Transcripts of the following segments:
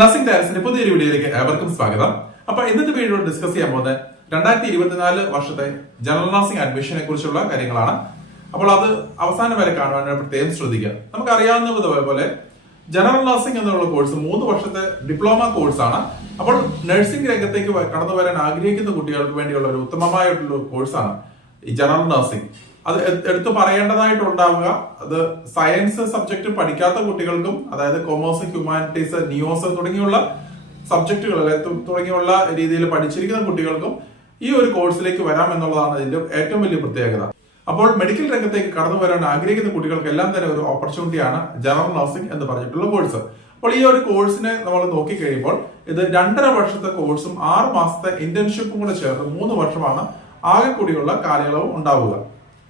Nursing ഡയറക്ടറിന്റെ പുതിയൊരു വീഡിയോയിലേക്ക് ഏവർക്കും സ്വാഗതം. അപ്പൊ ഇന്നത്തെ വീഡിയോ ഡിസ്കസ് ചെയ്യാൻ പോകുന്നത് 2024 വർഷത്തെ ജനറൽ നഴ്സിംഗ് അഡ്മിഷനെ കുറിച്ചുള്ള കാര്യങ്ങളാണ്. അപ്പോൾ അത് അവസാനം വരെ കാണുവാൻ പ്രത്യേകം ശ്രദ്ധിക്കുക. നമുക്ക് അറിയാവുന്നതുപോലെ ജനറൽ നഴ്സിംഗ് എന്നുള്ള കോഴ്സ് 3 വർഷത്തെ ഡിപ്ലോമ കോഴ്സാണ്. അപ്പോൾ നഴ്സിംഗ് രംഗത്തേക്ക് കടന്നു വരാൻ ആഗ്രഹിക്കുന്ന കുട്ടികൾക്ക് വേണ്ടിയുള്ള ഒരു ഉത്തമമായിട്ടുള്ള കോഴ്സാണ് ഈ ജനറൽ നഴ്സിംഗ്. അത് എടുത്തു പറയേണ്ടതായിട്ടുണ്ടാവുക, അത് സയൻസ് സബ്ജക്ട് പഠിക്കാത്ത കുട്ടികൾക്കും, അതായത് കൊമേഴ്സ്, ഹ്യൂമാനിറ്റീസ്, നിയോസ് തുടങ്ങിയുള്ള സബ്ജക്റ്റുകൾ തുടങ്ങിയുള്ള രീതിയിൽ പഠിച്ചിരിക്കുന്ന കുട്ടികൾക്കും ഈ ഒരു കോഴ്സിലേക്ക് വരാം എന്നുള്ളതാണ് ഇതിന്റെ ഏറ്റവും വലിയ പ്രത്യേകത. അപ്പോൾ മെഡിക്കൽ രംഗത്തേക്ക് കടന്നു വരാൻ ആഗ്രഹിക്കുന്ന കുട്ടികൾക്ക് എല്ലാം തന്നെ ഒരു ഓപ്പർച്യൂണിറ്റിയാണ് ജനറൽ നഴ്സിംഗ് എന്ന് പറഞ്ഞിട്ടുള്ള കോഴ്സ്. അപ്പോൾ ഈ ഒരു കോഴ്സിനെ നമ്മൾ നോക്കിക്കഴിയുമ്പോൾ ഇത് 2.5 വർഷത്തെ കോഴ്സും 6 മാസത്തെ ഇന്റേൺഷിപ്പും കൂടെ ചേർത്ത് 3 വർഷമാണ് ആകെ കൂടിയുള്ള കാലയളവ് ഉണ്ടാവുക.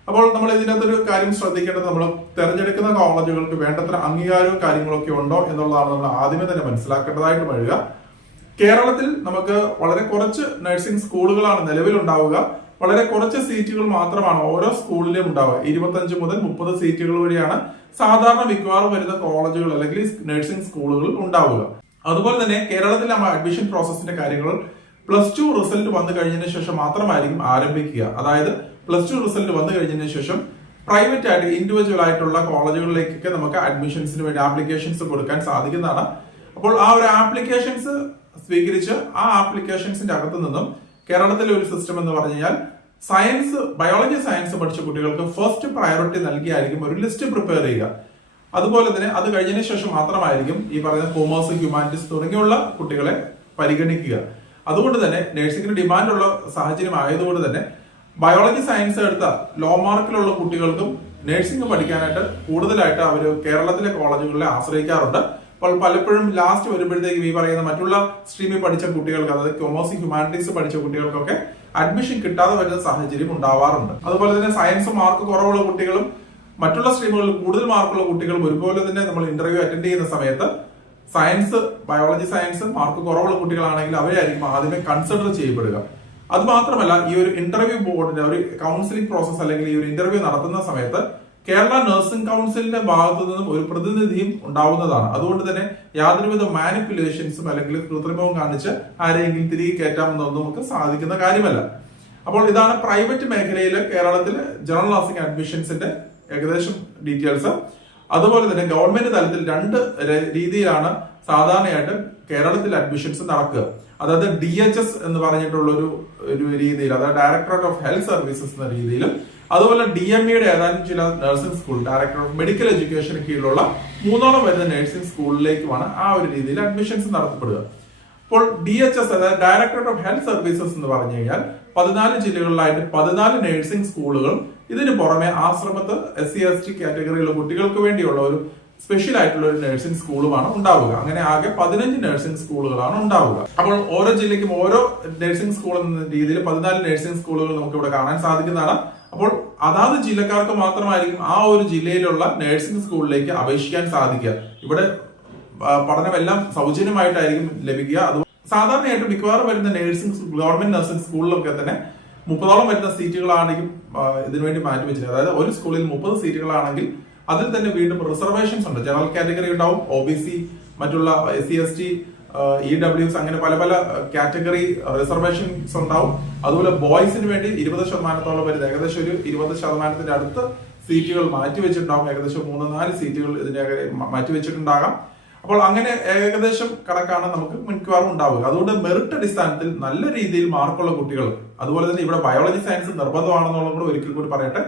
അപ്പോൾ നമ്മൾ ഇതിനകത്തൊരു കാര്യം ശ്രദ്ധിക്കേണ്ടത്, നമ്മൾ തെരഞ്ഞെടുക്കുന്ന കോളേജുകൾക്ക് വേണ്ടത്ര അംഗീകാരവും കാര്യങ്ങളൊക്കെ ഉണ്ടോ എന്നുള്ളതാണ് നമ്മൾ ആദ്യമേ തന്നെ മനസ്സിലാക്കേണ്ടതായിട്ട് വരിക. കേരളത്തിൽ നമുക്ക് വളരെ കുറച്ച് നഴ്സിംഗ് സ്കൂളുകളാണ് നിലവിലുണ്ടാവുക. വളരെ കുറച്ച് സീറ്റുകൾ മാത്രമാണ് ഓരോ സ്കൂളിലും ഉണ്ടാവുക. 25 മുതൽ 30 സീറ്റുകൾ വഴിയാണ് സാധാരണ മിക്കവാറും വരുന്ന കോളേജുകൾ അല്ലെങ്കിൽ നഴ്സിംഗ് സ്കൂളുകൾ ഉണ്ടാവുക. അതുപോലെ തന്നെ കേരളത്തിലെ അഡ്മിഷൻ പ്രോസസ്സിന്റെ കാര്യങ്ങൾ +2 റിസൾട്ട് വന്നു കഴിഞ്ഞതിന് ശേഷം മാത്രമായിരിക്കും ആരംഭിക്കുക. അതായത് +2 റിസൾട്ട് വന്നു കഴിഞ്ഞതിന് ശേഷം പ്രൈവറ്റ് ആയിട്ട് ഇൻഡിവിജ്വൽ ആയിട്ടുള്ള കോളേജുകളിലേക്കൊക്കെ നമുക്ക് അഡ്മിഷൻസിന് വേണ്ടി ആപ്ലിക്കേഷൻസ് കൊടുക്കാൻ സാധിക്കുന്നതാണ്. അപ്പോൾ ആ ഒരു ആപ്ലിക്കേഷൻസ് സ്വീകരിച്ച് ആ ആപ്ലിക്കേഷൻസിന്റെ അകത്തു നിന്നും കേരളത്തിലെ ഒരു സിസ്റ്റം എന്ന് പറഞ്ഞു കഴിഞ്ഞാൽ സയൻസ്, ബയോളജി സയൻസ് പഠിച്ച കുട്ടികൾക്ക് ഫസ്റ്റ് പ്രയോറിറ്റി നൽകിയായിരിക്കും ഒരു ലിസ്റ്റ് പ്രിപ്പയർ ചെയ്യുക. അതുപോലെ തന്നെ അത് കഴിഞ്ഞതിന് ശേഷം മാത്രമായിരിക്കും ഈ പറയുന്ന കൊമേഴ്സ്, ഹ്യൂമാനിറ്റീസ് തുടങ്ങിയുള്ള കുട്ടികളെ പരിഗണിക്കുക. അതുകൊണ്ട് തന്നെ നഴ്സിംഗിന് ഡിമാൻഡുള്ള സാഹചര്യം ആയതുകൊണ്ട് തന്നെ ബയോളജി സയൻസ് എടുത്ത ലോ മാർക്കിലുള്ള കുട്ടികൾക്കും നഴ്സിംഗ് പഠിക്കാനായിട്ട് കൂടുതലായിട്ട് അവർ കേരളത്തിലെ കോളേജുകളിലെ ആശ്രയിക്കാറുണ്ട്. അപ്പോൾ പലപ്പോഴും ലാസ്റ്റ് വരുമ്പോഴത്തേക്കും ഈ പറയുന്ന മറ്റുള്ള സ്ട്രീമിൽ പഠിച്ച കുട്ടികൾക്ക്, അതായത് കൊമേഴ്സ്, ഹ്യൂമാനിറ്റീസ് പഠിച്ച കുട്ടികൾക്കൊക്കെ അഡ്മിഷൻ കിട്ടാതെ വരുന്ന സാഹചര്യം ഉണ്ടാവാറുണ്ട്. അതുപോലെ തന്നെ സയൻസ് മാർക്ക് കുറവുള്ള കുട്ടികളും മറ്റുള്ള സ്ട്രീമുകളിൽ കൂടുതൽ മാർക്കുള്ള കുട്ടികളും ഒരുപോലെ തന്നെ നമ്മൾ ഇന്റർവ്യൂ അറ്റൻഡ് ചെയ്യുന്ന സമയത്ത് സയൻസ്, ബയോളജി സയൻസ് മാർക്ക് കുറവുള്ള കുട്ടികളാണെങ്കിൽ അവരായിരിക്കും ആദ്യമേ കൺസിഡർ ചെയ്യപ്പെടുക. അത് മാത്രമല്ല, ഈ ഒരു ഇന്റർവ്യൂ ബോർഡിന്റെ ഒരു കൗൺസിലിംഗ് പ്രോസസ് അല്ലെങ്കിൽ ഈ ഒരു ഇന്റർവ്യൂ നടത്തുന്ന സമയത്ത് കേരള നഴ്സിംഗ് കൗൺസിലിന്റെ ഭാഗത്തു നിന്നും ഒരു പ്രതിനിധിയും ഉണ്ടാവുന്നതാണ്. അതുകൊണ്ട് തന്നെ യാതൊരുവിധ മാനിപ്പുലേഷൻസും അല്ലെങ്കിൽ കൃത്രിമവും കാണിച്ച് ആരെയെങ്കിലും തിരികെ കയറ്റാമെന്നൊന്നും നമുക്ക് സാധിക്കുന്ന കാര്യമല്ല. അപ്പോൾ ഇതാണ് പ്രൈവറ്റ് മേഖലയിൽ കേരളത്തിലെ ജനറൽ നഴ്സിംഗ് അഡ്മിഷൻസിന്റെ ഏകദേശം ഡീറ്റെയിൽസ്. അതുപോലെ തന്നെ ഗവൺമെന്റ് തലത്തിൽ 2 രീതിയിലാണ് സാധാരണയായിട്ട് കേരളത്തിൽ അഡ്മിഷൻസ് നടക്കുക. അതായത് DHS എന്ന് പറഞ്ഞിട്ടുള്ള ഒരു രീതിയിൽ, അതായത് ഡയറക്ടറേറ്റ് ഓഫ് ഹെൽത്ത് സർവീസസ് എന്ന രീതിയിലും, അതുപോലെ DMEയുടെ ഏതാനും ചില nursing school, director of medical എഡ്യൂക്കേഷന് കീഴിലുള്ള 3ഓളം വരുന്ന നഴ്സിംഗ് സ്കൂളിലേക്കുമാണ് ആ ഒരു രീതിയിൽ അഡ്മിഷൻസ് നടത്തപ്പെടുക. അപ്പോൾ DHS, അതായത് ഡയറക്ടറേറ്റ് ഓഫ് ഹെൽത്ത് സർവീസസ് എന്ന് പറഞ്ഞു കഴിഞ്ഞാൽ 14 ജില്ലകളിലായിട്ട് 14 നഴ്സിംഗ് സ്കൂളുകൾ, ഇതിന് പുറമെ ആശ്രമത്ത് SC/ST കാറ്റഗറിയിലുള്ള കുട്ടികൾക്ക് വേണ്ടിയുള്ള ഒരു സ്പെഷ്യൽ ആയിട്ടുള്ള ഒരു നഴ്സിംഗ് സ്കൂളുമാണ് ഉണ്ടാവുക. അങ്ങനെ ആകെ 15 നഴ്സിംഗ് സ്കൂളുകളാണ് ഉണ്ടാവുക. അപ്പോൾ ഓരോ ജില്ലയ്ക്കും ഓരോ നഴ്സിംഗ് സ്കൂൾ എന്ന രീതിയിൽ 14 നഴ്സിംഗ് സ്കൂളുകൾ നമുക്ക് ഇവിടെ കാണാൻ സാധിക്കുന്നതാണ്. അപ്പോൾ അതാത് ജില്ലക്കാർക്ക് മാത്രമായിരിക്കും ആ ഒരു ജില്ലയിലുള്ള നഴ്സിംഗ് സ്കൂളിലേക്ക് അപേക്ഷിക്കാൻ സാധിക്കുക. ഇവിടെ പഠനമെല്ലാം സൗജന്യമായിട്ടായിരിക്കും ലഭിക്കുക. അത് സാധാരണയായിട്ട് മിക്കവാറും വരുന്ന ഗവൺമെന്റ് നഴ്സിംഗ് സ്കൂളിലൊക്കെ തന്നെ 30ഓളം വരുന്ന സീറ്റുകളാണെങ്കിൽ ഇതിനുവേണ്ടി മാറ്റിവെച്ചിട്ടുണ്ട്. അതായത് ഒരു സ്കൂളിൽ 30 സീറ്റുകളാണെങ്കിൽ അതിൽ തന്നെ വീണ്ടും റിസർവേഷൻസ് ഉണ്ട്. ജനറൽ കാറ്റഗറി ഉണ്ടാവും, OBC, മറ്റുള്ള SC/ST, EWS, അങ്ങനെ പല പല കാറ്റഗറി റിസർവേഷൻസ് ഉണ്ടാവും. അതുപോലെ ബോയ്സിന് വേണ്ടി 20% വരുന്ന ഏകദേശം ഒരു 20% അടുത്ത് സീറ്റുകൾ മാറ്റിവെച്ചിട്ടുണ്ടാവും. ഏകദേശം 3-4 സീറ്റുകൾ ഇതിന്റെ മാറ്റിവെച്ചിട്ടുണ്ടാകാം. അപ്പോൾ അങ്ങനെ ഏകദേശം കണക്കാണ് നമുക്ക് മിക്കവാറും ഉണ്ടാവുക. അതുകൊണ്ട് മെറിറ്റ് അടിസ്ഥാനത്തിൽ നല്ല രീതിയിൽ മാർക്കുള്ള കുട്ടികൾ, അതുപോലെ തന്നെ ഇവിടെ ബയോളജി സയൻസ് നിർബന്ധമാണെന്നുള്ളത് കൂടെ ഒരിക്കൽ കൂടി പറയട്ടെ,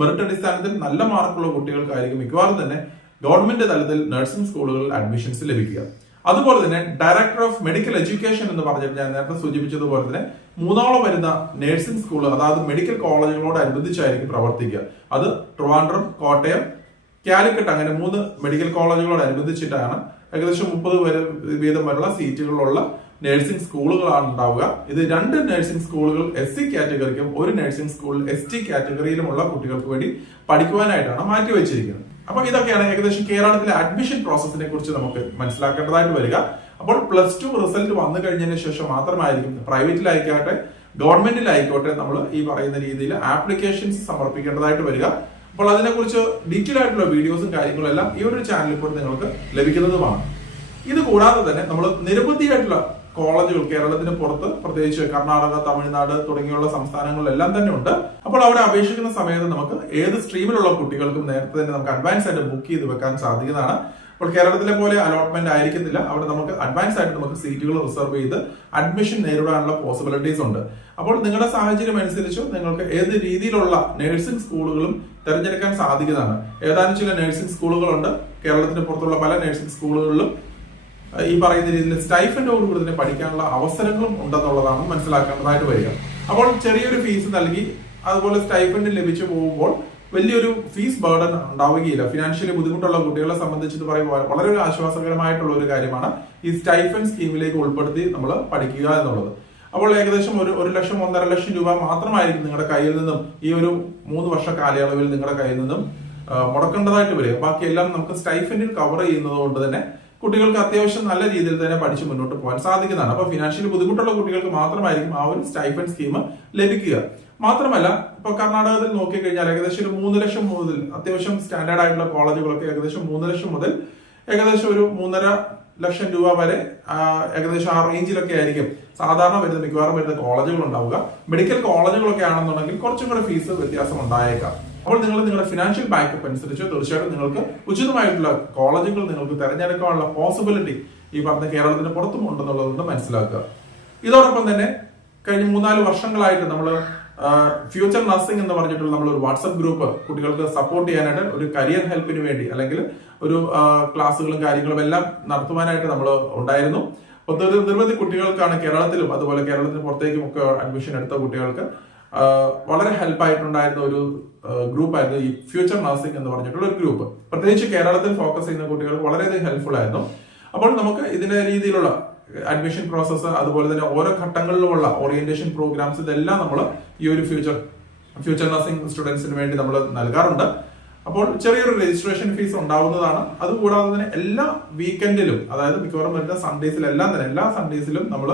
മെറിറ്റ് അടിസ്ഥാനത്തിൽ നല്ല മാർക്കുള്ള കുട്ടികൾക്കായിരിക്കും മിക്കവാറും തന്നെ ഗവൺമെന്റ് തലത്തിൽ നഴ്സിംഗ് സ്കൂളുകളിൽ അഡ്മിഷൻസ് ലഭിക്കുക. അതുപോലെ തന്നെ ഡയറക്ടർ ഓഫ് മെഡിക്കൽ എഡ്യൂക്കേഷൻ എന്ന് പറഞ്ഞിട്ട് ഞാൻ നേരത്തെ സൂചിപ്പിച്ചതുപോലെ തന്നെ 3ഓളം വരുന്ന നഴ്സിംഗ് സ്കൂൾ, അതായത് മെഡിക്കൽ കോളേജുകളോട് അനുബന്ധിച്ചായിരിക്കും പ്രവർത്തിക്കുക. അത് ട്രിവാൻഡ്രം, കോട്ടയം, കാലിക്കറ്റ്, അങ്ങനെ 3 മെഡിക്കൽ കോളേജുകളോട് അനുബന്ധിച്ചിട്ടാണ് ഏകദേശം 30 വീതം വരെയുള്ള സീറ്റുകളുള്ള നഴ്സിംഗ് സ്കൂളുകളാണ് ഉണ്ടാവുക. ഇത് 2 നഴ്സിംഗ് സ്കൂളുകൾ SC കാറ്റഗറിക്കും 1 നഴ്സിംഗ് സ്കൂൾ ST കാറ്റഗറിയിലുമുള്ള കുട്ടികൾക്ക് വേണ്ടി പഠിക്കുവാനായിട്ടാണ് മാറ്റിവെച്ചിരിക്കുന്നത്. അപ്പൊ ഇതൊക്കെയാണ് ഏകദേശം കേരളത്തിലെ അഡ്മിഷൻ പ്രോസസ്സിനെ കുറിച്ച് നമുക്ക് മനസ്സിലാക്കേണ്ടതായിട്ട് വരിക. അപ്പോൾ +2 റിസൾട്ട് വന്നു കഴിഞ്ഞതിന് ശേഷം മാത്രമായിരിക്കും പ്രൈവറ്റിലായിക്കോട്ടെ ഗവൺമെന്റിലായിക്കോട്ടെ നമ്മൾ ഈ പറയുന്ന രീതിയിൽ ആപ്ലിക്കേഷൻസ് സമർപ്പിക്കേണ്ടതായിട്ട് വരിക. അപ്പോൾ അതിനെക്കുറിച്ച് ഡീറ്റെയിൽ ആയിട്ടുള്ള വീഡിയോസും കാര്യങ്ങളും എല്ലാം ഈ ഒരു ചാനലിൽ കൂടെ നിങ്ങൾക്ക് ലഭിക്കുന്നതുമാണ്. ഇത് കൂടാതെ തന്നെ നമ്മൾ നിരവധിയായിട്ടുള്ള കോളേജുകൾ കേരളത്തിന് പുറത്ത്, പ്രത്യേകിച്ച് കർണാടക, തമിഴ്നാട് തുടങ്ങിയുള്ള സംസ്ഥാനങ്ങളിലെല്ലാം തന്നെ ഉണ്ട്. അപ്പോൾ അവിടെ അപേക്ഷിക്കുന്ന സമയത്ത് നമുക്ക് ഏത് സ്ട്രീമിലുള്ള കുട്ടികൾക്കും നേരത്തെ തന്നെ നമുക്ക് അഡ്വാൻസ് ആയിട്ട് ബുക്ക് ചെയ്ത് വെക്കാൻ സാധിക്കുന്നതാണ്. അപ്പോൾ കേരളത്തിലെ പോലെ അലോട്ട്മെന്റ് ആയിരിക്കത്തില്ല, അവിടെ നമുക്ക് അഡ്വാൻസ് ആയിട്ട് നമുക്ക് സീറ്റുകൾ റിസർവ് ചെയ്ത് അഡ്മിഷൻ നേരിടാനുള്ള പോസിബിലിറ്റീസ് ഉണ്ട്. അപ്പോൾ നിങ്ങളുടെ സാഹചര്യം അനുസരിച്ച് നിങ്ങൾക്ക് ഏത് രീതിയിലുള്ള നഴ്സിംഗ് സ്കൂളുകളും തിരഞ്ഞെടുക്കാൻ സാധിക്കുന്നതാണ്. ഏതാനും ചില നഴ്സിംഗ് സ്കൂളുകളുണ്ട്, കേരളത്തിന് പുറത്തുള്ള പല നഴ്സിംഗ് സ്കൂളുകളിലും ഈ പറയുന്ന രീതിയിൽ സ്റ്റൈഫൻഡോട് കൂടി തന്നെ പഠിക്കാനുള്ള അവസരങ്ങളും ഉണ്ടെന്നുള്ളതാണ് മനസ്സിലാക്കേണ്ടതായിട്ട് വരിക. അപ്പോൾ ചെറിയൊരു ഫീസ് നൽകി അതുപോലെ സ്റ്റൈഫൻഡ് ലഭിച്ചു പോകുമ്പോൾ വലിയൊരു ഫീസ് ബർഡൻ ഉണ്ടാവുകയില്ല. ഫിനാൻഷ്യലി ബുദ്ധിമുട്ടുള്ള കുട്ടികളെ സംബന്ധിച്ച് പറയുമ്പോൾ വളരെ ഒരു ആശ്വാസകരമായിട്ടുള്ള ഒരു കാര്യമാണ് ഈ സ്റ്റൈഫൻഡ് സ്കീമിലേക്ക് ഉൾപ്പെടുത്തി നമ്മൾ പഠിക്കുക എന്നുള്ളത്. അപ്പോൾ ഏകദേശം ഒരു ലക്ഷം 1.5 ലക്ഷം രൂപ മാത്രമായിരിക്കും നിങ്ങളുടെ കയ്യിൽ നിന്നും ഈ ഒരു 3 വർഷ കാലയളവിൽ നിങ്ങളുടെ കയ്യിൽ നിന്നും മുടക്കേണ്ടതായിട്ട് വരിക. ബാക്കിയെല്ലാം നമുക്ക് സ്റ്റൈഫൻഡിൽ കവർ ചെയ്യുന്നത് കൊണ്ട് തന്നെ കുട്ടികൾക്ക് അത്യാവശ്യം നല്ല രീതിയിൽ തന്നെ പഠിച്ച് മുന്നോട്ട് പോകാൻ സാധിക്കുന്നതാണ്. അപ്പൊ ഫിനാൻഷ്യലി ബുദ്ധിമുട്ടുള്ള കുട്ടികൾക്ക് മാത്രമായിരിക്കും ആ ഒരു സ്റ്റൈഫൻഡ് സ്കീം ലഭിക്കുക. മാത്രമല്ല, ഇപ്പൊ കർണാടകത്തിൽ നോക്കിക്കഴിഞ്ഞാൽ ഏകദേശം ഒരു 3 ലക്ഷം മുതൽ, അത്യാവശ്യം സ്റ്റാൻഡേർഡ് ആയിട്ടുള്ള കോളേജുകളൊക്കെ ഏകദേശം 3 ലക്ഷം മുതൽ ഏകദേശം ഒരു 3.5 ലക്ഷം രൂപ വരെ ഏകദേശം ആ റേഞ്ചിലൊക്കെ ആയിരിക്കും സാധാരണ വരുന്ന മിക്കവാറും വരുന്ന കോളേജുകൾ ഉണ്ടാവുക. മെഡിക്കൽ കോളേജുകളൊക്കെ ആണെന്നുണ്ടെങ്കിൽ കുറച്ചും കൂടെ ഫീസ് വ്യത്യാസം ഉണ്ടായേക്കാം. അപ്പോൾ നിങ്ങൾ നിങ്ങളുടെ ഫിനാൻഷ്യൽ ബാക്കപ്പ് അനുസരിച്ച് തീർച്ചയായിട്ടും നിങ്ങൾക്ക് ഉചിതമായിട്ടുള്ള കോളേജുകൾ നിങ്ങൾക്ക് തിരഞ്ഞെടുക്കാനുള്ള പോസിബിലിറ്റി ഈ പറഞ്ഞ കേരളത്തിന് പുറത്തും ഉണ്ടെന്നുള്ളതുകൊണ്ട് മനസ്സിലാക്കുക. ഇതോടൊപ്പം തന്നെ കഴിഞ്ഞ 3-4 വർഷങ്ങളായിട്ട് നമ്മൾ ഫ്യൂച്ചർ നഴ്സിംഗ് എന്ന് പറഞ്ഞിട്ടുള്ള നമ്മളൊരു വാട്സ്ആപ്പ് ഗ്രൂപ്പ് കുട്ടികൾക്ക് സപ്പോർട്ട് ചെയ്യാനായിട്ട്, ഒരു കരിയർ ഹെൽപ്പിന് വേണ്ടി അല്ലെങ്കിൽ ഒരു ക്ലാസ്സുകളും കാര്യങ്ങളും എല്ലാം നടത്തുവാനായിട്ട് നമ്മൾ ഉണ്ടായിരുന്നു. അപ്പോൾ നിരവധി കുട്ടികൾക്കാണ് കേരളത്തിലും അതുപോലെ കേരളത്തിന് പുറത്തേക്കും ഒക്കെ അഡ്മിഷൻ എടുത്ത കുട്ടികൾക്ക് വളരെ ഹെൽപ്പായിട്ടുണ്ടായിരുന്ന ഒരു ഗ്രൂപ്പായിരുന്നു ഈ ഫ്യൂച്ചർ നഴ്സിംഗ് എന്ന് പറഞ്ഞിട്ടുള്ള ഒരു ഗ്രൂപ്പ്. പ്രത്യേകിച്ച് കേരളത്തിൽ ഫോക്കസ് ചെയ്യുന്ന കുട്ടികൾക്ക് വളരെയധികം ഹെൽപ്ഫുൾ ആയിരുന്നു. അപ്പോൾ നമുക്ക് ഇതിന്റെ രീതിയിലുള്ള അഡ്മിഷൻ പ്രോസസ്സ്, അതുപോലെ തന്നെ ഓരോ ഘട്ടങ്ങളിലുമുള്ള ഓറിയന്റേഷൻ പ്രോഗ്രാംസ്, ഇതെല്ലാം നമ്മൾ ഈ ഒരു ഫ്യൂച്ചർ നഴ്സിംഗ് സ്റ്റുഡൻസിന് വേണ്ടി നമ്മൾ നൽകാറുണ്ട്. അപ്പോൾ ചെറിയൊരു രജിസ്ട്രേഷൻ ഫീസ് ഉണ്ടാവുന്നതാണ്. അതുകൂടാതെ തന്നെ എല്ലാ വീക്കെൻഡിലും, അതായത് മിക്കവാറും വരുന്ന സൺഡേസിലെല്ലാം തന്നെ എല്ലാ സൺഡേസിലും നമ്മൾ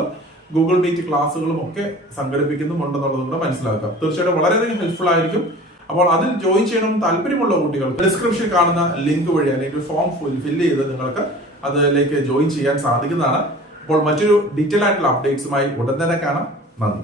ഗൂഗിൾ മീറ്റ് ക്ലാസ്സുകളും ഒക്കെ സംഘടിപ്പിക്കുന്നുണ്ടെന്നുള്ളത് കൂടെ മനസ്സിലാക്കുക. തീർച്ചയായിട്ടും വളരെയധികം ഹെൽപ്ഫുൾ ആയിരിക്കും. അപ്പോൾ അതിൽ ജോയിൻ ചെയ്യണം താല്പര്യമുള്ള കുട്ടികൾക്ക് ഡിസ്ക്രിപ്ഷനിൽ കാണുന്ന ലിങ്ക് വഴി അല്ലെങ്കിൽ ഫോം ഫില്ല് ചെയ്ത് നിങ്ങൾക്ക് അതിലേക്ക് ജോയിൻ ചെയ്യാൻ സാധിക്കുന്നതാണ്. അപ്പോൾ മറ്റൊരു ഡീറ്റെയിൽ ആയിട്ടുള്ള അപ്ഡേറ്റ്സുമായി ഉടൻ തന്നെ കാണാം. നന്ദി.